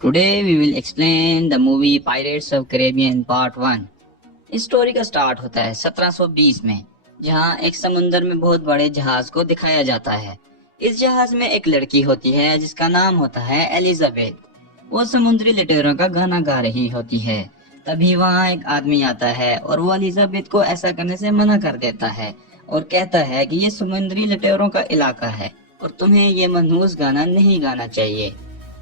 Today we will explain the movie Pirates of Caribbean Part 1। इस story का start होता है 1720 में, जहां एक समुंदर में बहुत बड़े जहाज को दिखाया जाता है। इस जहाज में एक लड़की होती है जिसका नाम होता है एलिजाबेथ। वो समुद्री लुटेरों का गाना गा रही होती है। तभी वहां एक आदमी आता है और वो एलिजाबेथ को ऐसा करने से मना कर देता है और कहता है कि ये समुद्री लुटेरों का इलाका है और तुम्हें ये मनहूस गाना नहीं गाना चाहिए।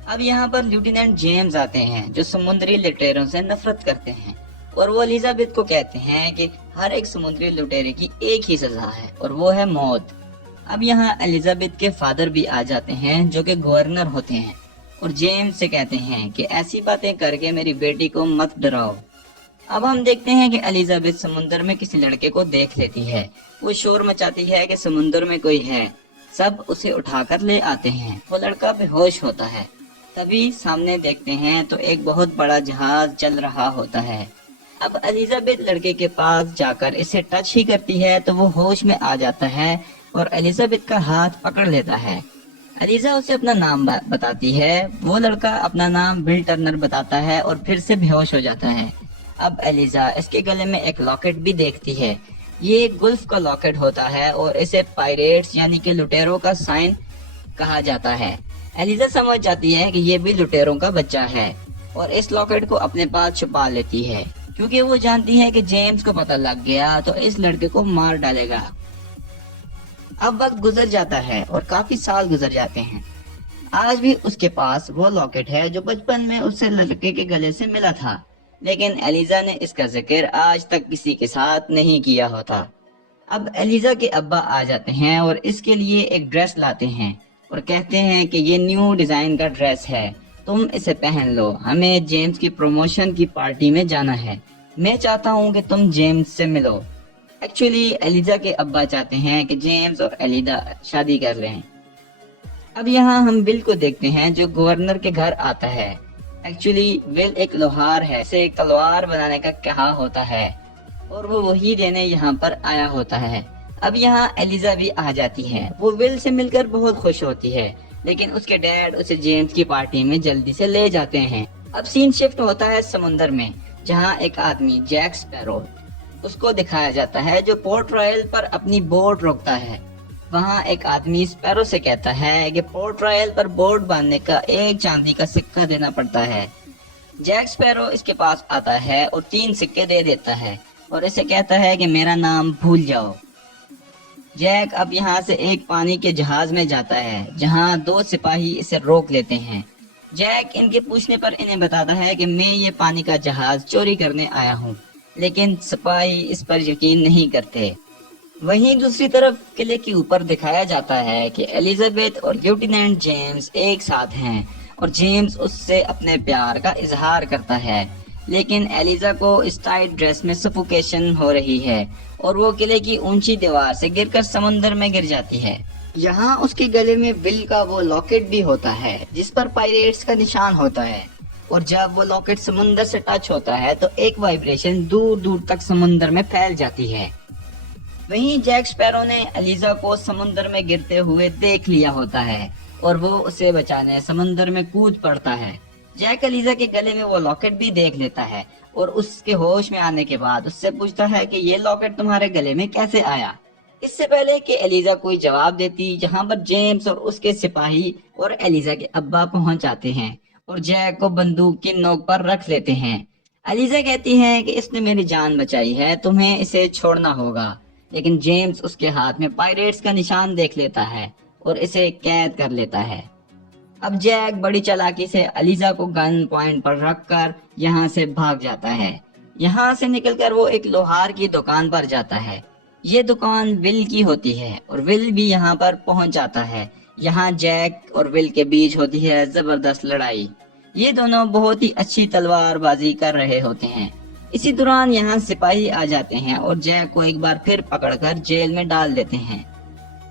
अब यहाँ पर लेफ्टिनेंट जेम्स आते हैं जो समुद्री लुटेरों से नफरत करते हैं और वो एलिजाबेथ को कहते हैं कि हर एक समुद्री लुटेरे की एक ही सजा है और वो है मौत। अब यहाँ एलिजाबेथ के फादर भी आ जाते हैं जो कि गवर्नर होते हैं और जेम्स से कहते हैं कि ऐसी बातें करके मेरी बेटी को मत डराओ। अब हम देखते हैं कि एलिजाबेथ समुद्र में किसी लड़के को देख लेती है। वो शोर मचाती है कि समुद्र में कोई है। सब उसे उठाकर ले आते हैं। वो लड़का बेहोश होता है। तभी सामने देखते हैं तो एक बहुत बड़ा जहाज चल रहा होता है। अब एलिजाबेथ लड़के के पास जाकर इसे टच ही करती है तो वो होश में आ जाता है और एलिजाबेथ का हाथ पकड़ लेता है। एलिजा उसे अपना नाम बताती है। वो लड़का अपना नाम बिल टर्नर बताता है और फिर से बेहोश हो जाता है। अब एलिजा इसके गले में एक लॉकेट भी देखती है। ये एक गुल्फ का लॉकेट होता है और इसे पायरेट्स यानी कि लुटेरों का साइन कहा जाता है। एलिजा समझ जाती है कि ये भी लुटेरों का बच्चा है और इस लॉकेट को अपने पास छुपा लेती है क्योंकि वो जानती है कि जेम्स को पता लग गया तो इस लड़के को मार डालेगा। अब वक्त गुजर जाता है और काफी साल गुजर जाते हैं। आज भी उसके पास वो लॉकेट है जो बचपन में उससे लड़के के गले से मिला था, लेकिन एलिजा ने इसका जिक्र आज तक किसी के साथ नहीं किया होता। अब एलिजा के अब्बा आ जाते हैं और इसके लिए एक ड्रेस लाते हैं और कहते हैं कि ये न्यू डिजाइन का ड्रेस है, तुम इसे पहन लो, हमें जेम्स की प्रमोशन की पार्टी में जाना है। मैं चाहता हूँ कि तुम जेम्स से मिलो। एक्चुअली एलिजा के अब्बा चाहते हैं कि जेम्स और एलिजा शादी कर लें। अब यहाँ हम विल को देखते हैं जो गवर्नर के घर आता है। एक्चुअली विल एक लोहार है, इसे एक तलवार बनाने का कहा होता है और वो वही देने यहाँ पर आया होता है। अब यहाँ एलिजा भी आ जाती है। वो विल से मिलकर बहुत खुश होती है, लेकिन उसके डैड उसे जेम्स की पार्टी में जल्दी से ले जाते हैं। अब सीन शिफ्ट होता है समुंदर में, जहाँ एक आदमी जैक स्पैरो उसको दिखाया जाता है जो पोर्ट रॉयल पर अपनी बोट रोकता है। वहाँ एक आदमी स्पैरो से कहता है कि पोर्ट रॉयल पर बोट बांधने का एक चांदी का सिक्का देना पड़ता है। जैक स्पैरो इसके पास आता है और 3 सिक्के दे देता है और इसे कहता है कि मेरा नाम भूल जाओ। जैक अब यहाँ से एक पानी के जहाज में जाता है जहाँ 2 सिपाही इसे रोक लेते हैं। जैक इनके पूछने पर इन्हें बताता है कि मैं ये पानी का जहाज चोरी करने आया हूँ, लेकिन सिपाही इस पर यकीन नहीं करते। वहीं दूसरी तरफ किले के ऊपर दिखाया जाता है कि एलिजाबेथ और लेफ्टिनेंट जेम्स एक साथ हैं और जेम्स उससे अपने प्यार का इजहार करता है, लेकिन एलिजा को इस टाइट ड्रेस में सफोकेशन हो रही है और वो किले की ऊंची दीवार से गिरकर समुंदर में गिर जाती है। यहाँ उसके गले में विल का वो लॉकेट भी होता है जिस पर पायरेट्स का निशान होता है और जब वो लॉकेट समुंदर से टच होता है तो एक वाइब्रेशन दूर दूर तक समुंदर में फैल जाती है। वहीं जैक स्पैरो ने एलिजा को समुंदर में गिरते हुए देख लिया होता है और वो उसे बचाने समुंदर में कूद पड़ता है। जैक एलिजा के गले में वो लॉकेट भी देख लेता है और उसके होश में आने के बाद उससे पूछता है कि ये लॉकेट तुम्हारे गले में कैसे आया। इससे पहले कि एलिजा कोई जवाब देती, जहां पर जेम्स और उसके सिपाही और एलिजा के अब्बा पहुंच जाते हैं और जैक को बंदूक की नोक पर रख लेते हैं। एलिजा कहती है कि इसने मेरी जान बचाई है, तुम्हें इसे छोड़ना होगा, लेकिन जेम्स उसके हाथ में पायरेट्स का निशान देख लेता है और इसे कैद कर लेता है। अब जैक बड़ी चालाकी से एलिजा को गन पॉइंट पर रखकर यहाँ से भाग जाता है। यहाँ से निकलकर वो एक लोहार की दुकान पर जाता है। ये दुकान विल की होती है और विल भी यहाँ पर पहुंच जाता है। यहाँ जैक और विल के बीच होती है जबरदस्त लड़ाई। ये दोनों बहुत ही अच्छी तलवारबाजी कर रहे होते हैं। इसी दौरान यहाँ सिपाही आ जाते हैं और जैक को एक बार फिर पकड़कर जेल में डाल देते हैं।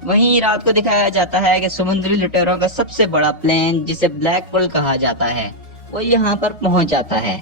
वहीं रात को दिखाया जाता है कि समुद्री लुटेरों का सबसे बड़ा प्लेन जिसे ब्लैक पर्ल कहा जाता है वो यहाँ पर पहुंच जाता है।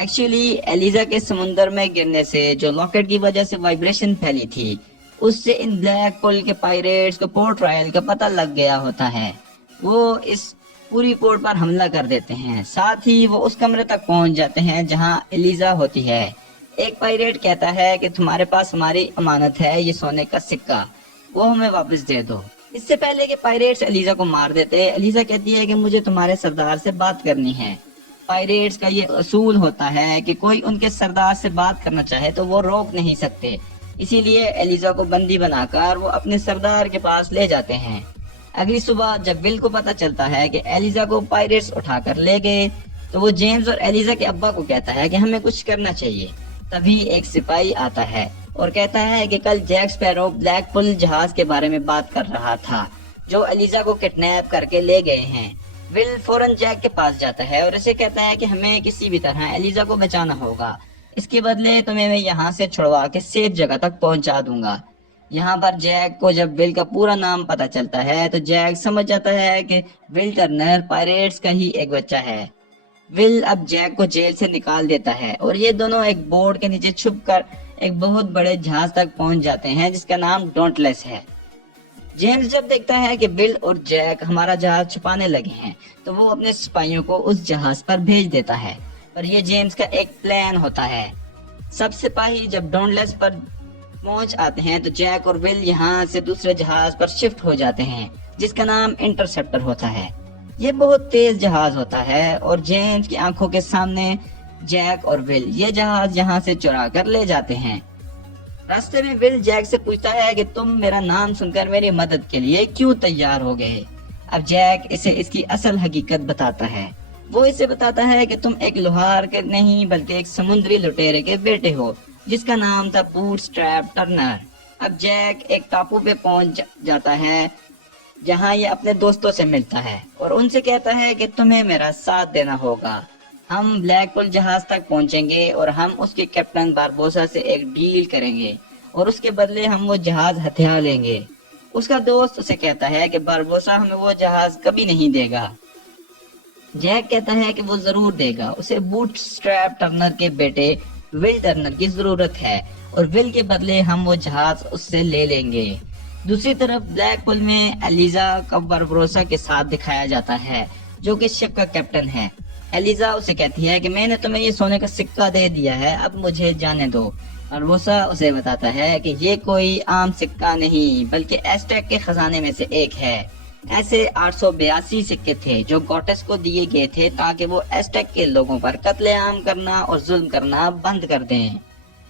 एक्चुअली एलिजा के समुद्र में गिरने से जो लॉकेट की वजह से वाइब्रेशन फैली थी उससे इन ब्लैक पर्ल के पायरेट्स को पोर्ट रॉयल का पता लग गया होता है। वो इस پوری پورٹ پر حملہ کر دیتے ہیں۔ ساتھ ہی وہ اس کمرے تک پہنچ جاتے ہیں جہاں ایلیزا ہوتی ہے۔ ایک پائریٹ کہتا ہے کہ تمہارے پاس ہماری امانت ہے، یہ سونے کا سکہ، وہ ہمیں واپس دے دو۔ اس سے پہلے کہ پائریٹس ایلیزا کو مار دیتے، ایلیزا کہتی ہے کہ مجھے تمہارے سردار سے بات کرنی ہے۔ پائریٹس کا یہ اصول ہوتا ہے کہ کوئی ان کے سردار سے بات کرنا چاہے تو وہ روک نہیں سکتے، اسی لیے ایلیزا کو بندی بنا کر وہ اپنے سردار کے پاس لے جاتے ہیں۔ اگلی صبح جب ول کو پتا چلتا ہے کہ ایلیزا کو پائریٹس اٹھا کر لے گئے تو وہ جیمز اور ایلیزا کے ابا کو کہتا ہے کہ ہمیں کچھ کرنا چاہیے۔ تبھی ایک سپاہی آتا ہے اور کہتا ہے کہ کل جیک سپیرو بلیک پل جہاز کے بارے میں بات کر رہا تھا جو ایلیزا کو کڈنیپ کر کے لے گئے ہیں۔ ول فوراً جیک کے پاس جاتا ہے اور اسے کہتا ہے کہ ہمیں کسی بھی طرح ایلیزا کو بچانا ہوگا، اس کے بدلے تمہیں میں یہاں سے چھڑوا کے سیف جگہ تک پہنچا دوں گا۔ یہاں پر جیک کو جب ول کا پورا نام پتا چلتا ہے تو جیک سمجھ جاتا ہے کہ ول ٹرنر پائریٹس کا ہی ایک بچہ ہے۔ ول اب جیک کو جیل سے نکال دیتا ہے اور یہ دونوں ایک بورڈ کے نیچے چھپ کر ایک بہت بڑے جہاز تک پہنچ جاتے ہیں جس کا نام ڈونٹ لیس ہے۔ جیمز جب دیکھتا ہے کہ ول اور جیک ہمارا جہاز چھپانے لگے ہیں تو وہ اپنے سپاہیوں کو اس جہاز پر بھیج دیتا ہے، پر یہ جیمز کا ایک پلان ہوتا ہے۔ سب سپاہی جب ڈونٹ لیس پر پہنچ آتے ہیں تو جیک اور ول یہاں سے دوسرے جہاز پر شفٹ ہو جاتے ہیں جس کا نام انٹرسپٹر ہوتا ہے۔ یہ بہت تیز جہاز ہوتا ہے اور جیمز کی آنکھوں کے سامنے جیک اور ول یہ جہاز یہاں سے چرا کر لے جاتے ہیں۔ راستے میں ول جیک سے پوچھتا ہے کہ تم میرا نام سن کر میری مدد کے لیے کیوں تیار ہو گئے؟ اب جیک اسے اس کی اصل حقیقت بتاتا ہے۔ وہ اسے بتاتا ہے کہ تم ایک لوہار کے نہیں بلکہ ایک سمندری لٹیرے کے بیٹے ہو جس کا نام تھا بوٹ سٹریپ ٹرنر۔ اب جیک ایک ٹاپو پہ پہنچ جاتا ہے جہاں یہ اپنے دوستوں سے ملتا ہے اور ان سے کہتا ہے کہ تمہیں میرا ساتھ دینا ہوگا۔ ہم بلیک پل جہاز تک پہنچیں گے اور ہم اس کے کیپٹن باربوسا سے ایک ڈیل کریں گے اور اس کے بدلے ہم وہ جہاز ہتھیار لیں گے۔ اس کا دوست اسے کہتا ہے کہ باربوسا ہمیں وہ جہاز کبھی نہیں دے گا۔ جیک کہتا ہے کہ وہ ضرور دے گا، اسے بوٹ سٹریپ ٹرنر کے بیٹے ول ٹرنر کی ضرورت ہے اور ول کے بدلے ہم وہ جہاز اس سے لے لیں گے۔ دوسری طرف بلیک پل میں ایلیزا کا باربروسا کے ساتھ دکھایا جاتا ہے جو کہ شپ کا کیپٹن ہے۔ ایلیزا اسے کہتی ہے کہ میں نے تمہیں یہ سونے کا سکہ دے دیا ہے، اب مجھے جانے دو۔ باربروسا اسے بتاتا ہے کہ یہ کوئی عام سکہ نہیں بلکہ ایسٹیک کے خزانے میں سے ایک ہے۔ ایسے 882 سکے تھے جو گوٹس کو دیے گئے تھے تاکہ وہ ایسٹیک کے لوگوں پر قتل عام کرنا اور ظلم کرنا بند کر دیں،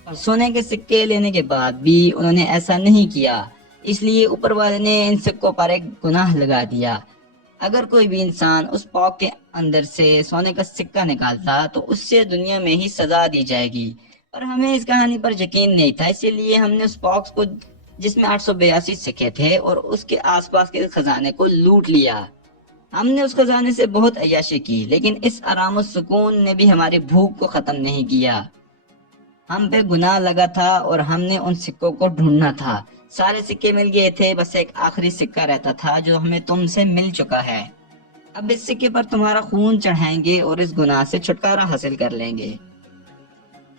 اور سونے کے سکے لینے کے بعد بھی انہوں نے ایسا نہیں کیا، اس لیے اوپر والے نے ان سکوں پر ایک گناہ لگا دیا۔ اگر کوئی بھی انسان اس پاک کے اندر سے سونے کا سکہ نکالتا تو اس سے دنیا میں ہی سزا دی جائے گی، اور ہمیں اس کہانی پر یقین نہیں تھا، اسی لیے ہم نے اس باکس کو جس میں 882 سکے تھے اور اس کے آس پاس کے خزانے کو لوٹ لیا۔ ہم نے اس خزانے سے بہت عیاشی کی لیکن اس آرام و سکون نے بھی ہماری بھوک کو ختم نہیں کیا۔ ہم پہ گناہ لگا تھا اور ہم نے ان سکوں کو ڈھونڈنا تھا۔ سارے سکے مل گئے تھے، بس ایک آخری سکہ رہتا تھا جو ہمیں تم سے مل چکا ہے۔ اب اس سکے پر تمہارا خون چڑھائیں گے اور اس گناہ سے چھٹکارا حاصل کر لیں گے۔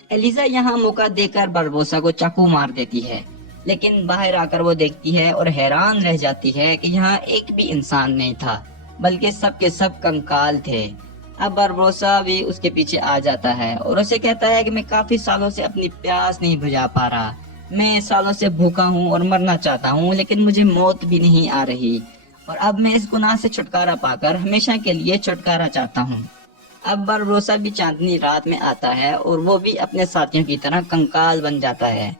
ایلیزا یہاں موقع دے کر باربوسا کو چاقو مار دیتی ہے، لیکن باہر آ کر وہ دیکھتی ہے اور حیران رہ جاتی ہے کہ یہاں ایک بھی انسان نہیں تھا بلکہ سب کے سب کنکال تھے۔ اب باربوسا بھی اس کے پیچھے آ جاتا ہے اور اسے کہتا ہے کہ میں کافی سالوں سے اپنی پیاس نہیں بجھا پا رہا، میں سالوں سے بھوکا ہوں اور مرنا چاہتا ہوں لیکن مجھے موت بھی نہیں آ رہی، اور اب میں اس گناہ سے چھٹکارا پا کر ہمیشہ کے لیے چھٹکارا چاہتا ہوں۔ اب باربوسا بھی چاندنی رات میں آتا ہے اور وہ بھی اپنے ساتھیوں کی طرح کنکال بن جاتا ہے۔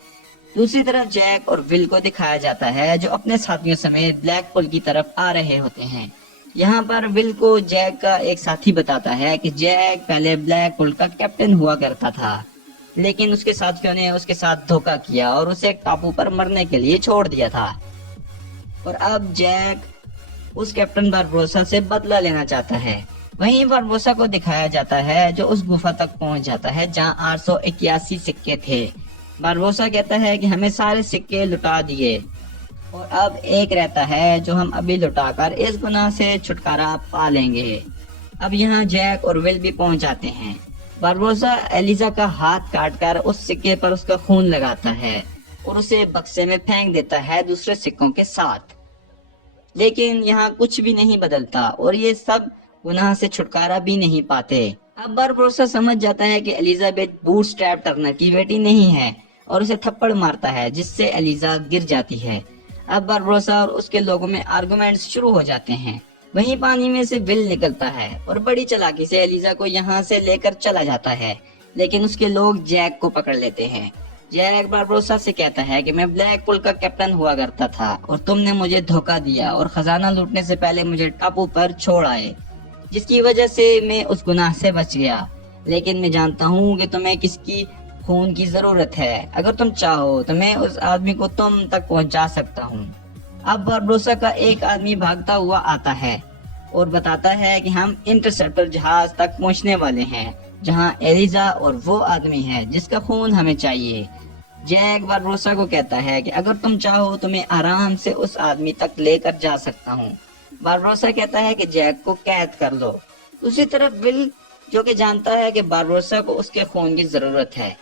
دوسری طرف جیک اور ول کو دکھایا جاتا ہے جو اپنے ساتھیوں سمیت بلیک پل کی طرف آ رہے ہوتے ہیں۔ یہاں پر ول کو جیک کا ایک ساتھی بتاتا ہے کہ جیک پہلے بلیک پل کا کیپٹن ہوا کرتا تھا، لیکن اس کے ساتھیوں نے اس کے ساتھ دھوکا کیا اور اسے ٹاپو پر مرنے کے لیے چھوڑ دیا تھا، اور اب جیک اس کیپٹن باربوسا سے بدلہ لینا چاہتا ہے۔ وہیں باربوسا کو دکھایا جاتا ہے جو اس گفا تک پہنچ جاتا ہے جہاں 881 سکے تھے۔ باربوسا کہتا ہے کہ ہمیں سارے سکے لٹا دیے اور اب ایک رہتا ہے جو ہم ابھی لٹا کر اس گناہ سے چھٹکارا پا لیں گے۔ اب یہاں جیک اور ول بھی پہنچ جاتے ہیں۔ باربوسا ایلیزا کا ہاتھ کاٹ کر اس سکے پر اس کا خون لگاتا ہے اور اسے بکسے میں پھینک دیتا ہے دوسرے سکوں کے ساتھ، لیکن یہاں کچھ بھی نہیں بدلتا اور یہ سب गुनाह से छुटकारा भी नहीं पाते। अब बारबरोसा समझ जाता है कि एलिजाबेथ बूटस्ट्रैप टर्नर की बेटी नहीं है और उसे थप्पड़ मारता है, जिससे एलिजा गिर जाती है। अब बारबरोसा और उसके लोगों में आर्गुमेंट्स शुरू हो जाते हैं। वहीं पानी में से विल निकलता है और बड़ी चालाकी से एलिजा को यहाँ से लेकर चला जाता है, लेकिन उसके लोग जैक को पकड़ लेते हैं। जैक बारबरोसा से कहता है कि मैं ब्लैक पुल का कैप्टन हुआ करता था और तुमने मुझे धोखा दिया और खजाना लूटने से पहले मुझे टापू पर छोड़ आए, जिसकी वजह से मैं उस गुनाह से बच गया। लेकिन मैं जानता हूँ कि तुम्हें किसकी खून की जरूरत है। अगर तुम चाहो तो मैं उस आदमी को तुम तक पहुँचा सकता हूँ। अब बारबरोसा का एक आदमी भागता हुआ आता है और बताता है कि हम इंटरसेप्टर जहाज तक पहुंचने वाले हैं, जहां एलिजा और वो आदमी है जिसका खून हमें चाहिए। जैक बारबरोसा को कहता है कि अगर तुम चाहो तो मैं आराम से उस आदमी तक लेकर जा सकता हूँ। बारबरोसा कहता है कि जैक को कैद कर लो। दूसरी तरफ विल, जो कि जानता है कि बारबरोसा को उसके खून की जरूरत है।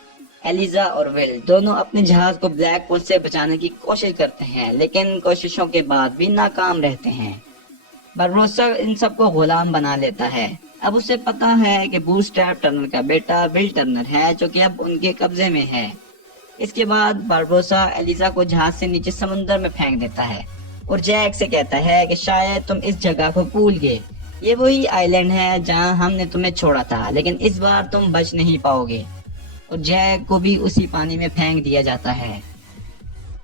एलिजा और विल दोनों अपने जहाज को ब्लैक पुल से बचाने की कोशिश करते हैं, लेकिन कोशिशों के बाद भी नाकाम रहते हैं। बारबरोसा इन सबको गुलाम बना लेता है। अब उसे पता है कि बूटस्ट्रैप टर्नर का बेटा विल टर्नर है, जो कि अब उनके कब्जे में है। इसके बाद बारबरोसा एलिजा को जहाज से नीचे समुद्र में फेंक देता है और जैक से कहता है कि शायद तुम इस जगह को भूल गए। ये वही आइलैंड है जहां हमने तुम्हें छोड़ा था, लेकिन इस बार तुम बच नहीं पाओगे। और जैक को भी उसी पानी में फेंक दिया जाता है।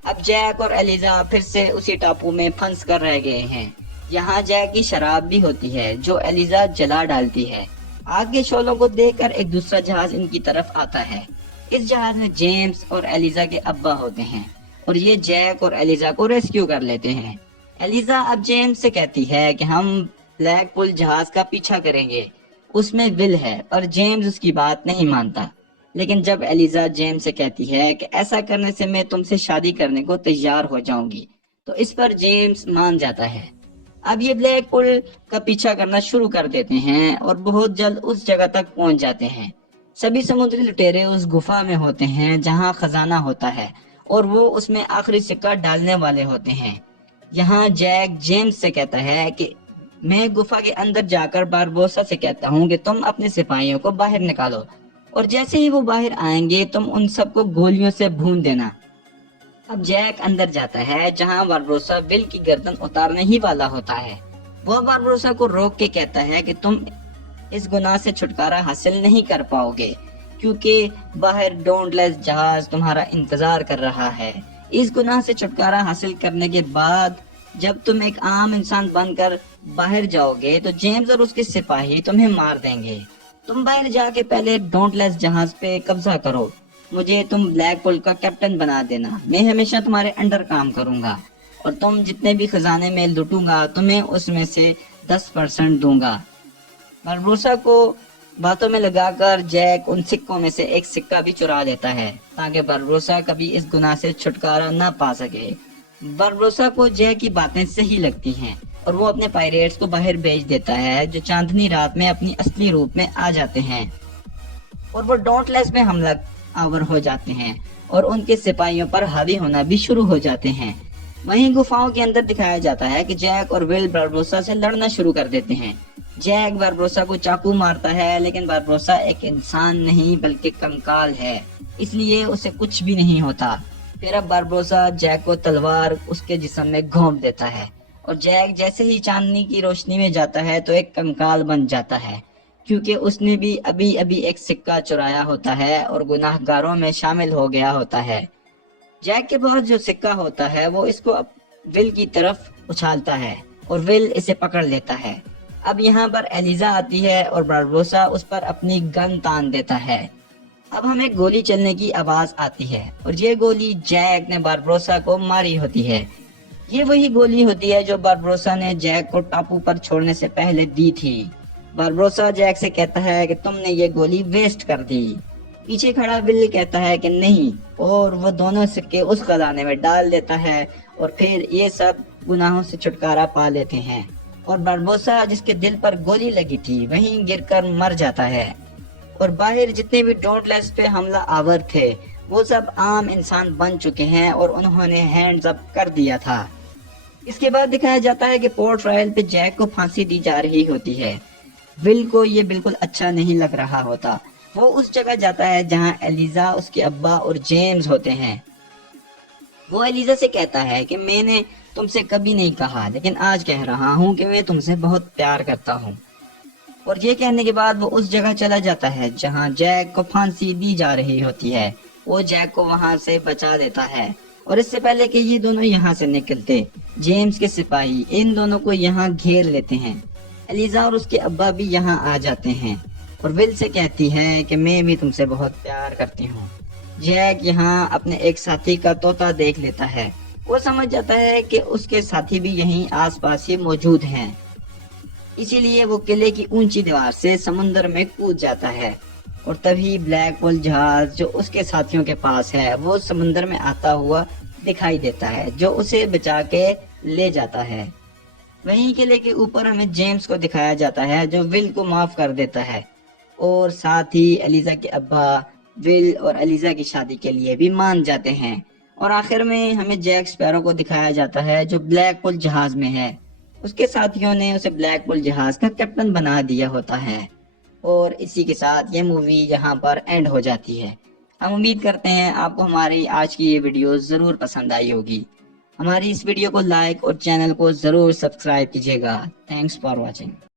अब जैक और एलिजा फिर से उसी टापू में फंस कर रह गए हैं। यहाँ जैक की शराब भी होती है, जो एलिजा जला डालती है। आग के शोलों को देखकर एक दूसरा जहाज इनकी तरफ आता है। इस जहाज में जेम्स और एलिजा के अब्बा होते हैं और ये जैक और एलिजा को रेस्क्यू कर लेते हैं। एलिजा अब जेम्स से कहती है कि हम ब्लैक पुल जहाज का पीछा करेंगे, उसमें विल है, और जेम्स उसकी बात नहीं मानता। लेकिन जब एलिजा जेम्स से कहती है कि ऐसा करने से मैं तुमसे शादी करने को तैयार हो जाऊंगी, तो इस पर जेम्स मान जाता है। अब ये ब्लैक पुल का पीछा करना शुरू कर देते हैं और बहुत जल्द उस जगह तक पहुंच जाते हैं। सभी समुद्री लुटेरे उस गुफा में होते हैं जहां खजाना होता है और वो उसमें आखिरी सिक्का डालने वाले होते हैं। यहाँ जैक जेम्स से कहता है कि मैं गुफा के अंदर जाकर बारबरोसा से कहता हूँ कि तुम अपने सिपाहियों को बाहर निकालो, और जैसे ही वो बाहर आएंगे तुम उन सबको गोलियों से भून देना। अब जैक अंदर जाता है जहां बारबरोसा विल की गर्दन उतारने ही वाला होता है। वो बारबरोसा को रोक के कहता है कि तुम इस गुनाह से छुटकारा हासिल नहीं कर पाओगे, क्योंकि बाहर डोंटलेस जहाज तुम्हारा इंतजार कर रहा है। इस गुनाह से छुटकारा हासिल करने के बाद जब तुम एक आम इंसान बनकर बाहर जाओगे तो जेम्स और उसके सिपाही तुम्हें मार देंगे। तुम बाहर जाके पहले डोंटलेस जहाज पे कब्जा करो। मुझे तुम ब्लैक पुल का कैप्टन बना देना। मैं हमेशा तुम्हारे अंडर काम करूंगा और तुम जितने भी खजाने में लूटूंगा तुम्हें उसमें से 10% दूंगा। बारबरोसा को बातों में लगाकर जैक उन सिक्कों में से एक सिक्का भी चुरा लेता है, ताकि बारबरोसा कभी इस गुनाह से छुटकारा न पा सके। बारबरोसा को जैक की बातें सही लगती हैं और वो अपने पायरेट्स को बाहर भेज देता है, जो चांदनी रात में अपनी असली रूप में आ जाते हैं और वो डोंटलेस में हमला आवर हो जाते हैं और उनके सिपाहियों पर हावी होना भी शुरू हो जाते हैं। वहीं गुफाओं के अंदर दिखाया जाता है कि जैक और विल बारबरोसा से लड़ना शुरू कर देते हैं। जैक बारबरोसा को चाकू मारता है, लेकिन बारबरोसा एक इंसान नहीं बल्कि कंकाल है, इसलिए उसे कुछ भी नहीं होता। फिर अब बारबरोसा जैक को तलवार उसके जिस्म में घोंप देता है और जैक जैसे ही चांदनी की रोशनी में जाता है तो एक कंकाल बन जाता है, क्योंकि उसने भी अभी अभी एक सिक्का चुराया होता है और गुनाहगारों में शामिल हो गया होता है। जैक के पास जो सिक्का होता है वो इसको विल की तरफ उछालता है और विल इसे पकड़ लेता है। अब यहाँ पर एलिजा आती है और बारबरोसा उस पर अपनी गन तान देता है। अब हमें गोली चलने की आवाज आती है और ये गोली जैक ने बारबरोसा को मारी होती है। ये वही गोली होती है जो बारबरोसा ने जैक को टापू पर छोड़ने से पहले दी थी। बारबरोसा जैक से कहता है कि तुमने ये गोली वेस्ट कर दी। पीछे खड़ा विल कहता है कि नहीं, और वो दोनों सिक्के उस खजाने में डाल देता है और फिर ये सब गुनाहों से छुटकारा पा लेते हैं। और बारबरोसा जिसके दिल पर गोली लगी थी वहीं गिरकर मर जाता है और बाहर जितने भी डोंटलेस पे हमला आवर थे वो सब आम इंसान बन चुके हैं और उन्होंने हैंड्स अप कर दिया था। इसके बाद दिखाया जाता है कि पोर्ट रॉयल पे जैक को फांसी दी जा रही होती है। ول کو یہ بالکل اچھا نہیں لگ رہا ہوتا. وہ اس جگہ جاتا ہے جہاں ایلیزا، اس کے ابا اور جیمز ہوتے ہیں. وہ ایلیزا سے کہتا ہے کہ میں نے تم سے کبھی نہیں کہا، لیکن آج کہہ رہا ہوں کہ میں تم سے بہت پیار کرتا ہوں. اور یہ کہنے کے بعد وہ اس جگہ چلا جاتا ہے جہاں جیک کو پھانسی دی جا رہی ہوتی ہے. وہ جیک کو وہاں سے بچا دیتا ہے، اور اس سے پہلے کہ یہ دونوں یہاں سے نکلتے، جیمز کے سپاہی ان دونوں کو یہاں گھیر لیتے ہیں. ایلیزا اور اس کے ابا بھی یہاں آ جاتے ہیں، اور ول سے کہتی ہے کہ میں بھی تم سے بہت پیار کرتی ہوں. جیک یہاں اپنے ایک ساتھی کا طوطا دیکھ لیتا ہے. وہ سمجھ جاتا ہے کہ اس کے ساتھی بھی یہیں آس پاس ہی موجود ہیں، اسی لیے وہ قلعے کی اونچی دیوار سے سمندر میں کود جاتا ہے. اور تبھی بلیک پول جہاز جو اس کے ساتھیوں کے پاس ہے وہ سمندر میں آتا ہوا دکھائی دیتا ہے، جو اسے بچا کے لے جاتا ہے. وہیں قلعے کے اوپر ہمیں جیمز کو دکھایا جاتا ہے جو ول کو معاف کر دیتا ہے، اور ساتھ ہی ایلیزا کے ابا ول اور ایلیزا کی شادی کے لیے بھی مان جاتے ہیں. اور آخر میں ہمیں جیک اسپیرو کو دکھایا جاتا ہے جو بلیک پول جہاز میں ہے. اس کے ساتھیوں نے اسے بلیک پول جہاز کا کیپٹن بنا دیا ہوتا ہے. اور اسی کے ساتھ یہ مووی یہاں پر اینڈ ہو جاتی ہے. ہم امید کرتے ہیں آپ کو ہماری آج کی یہ ویڈیو ضرور پسند آئی ہوگی. ہماری اس ویڈیو کو لائک اور چینل کو ضرور سبسکرائب کیجیے گا. Thanks for watching.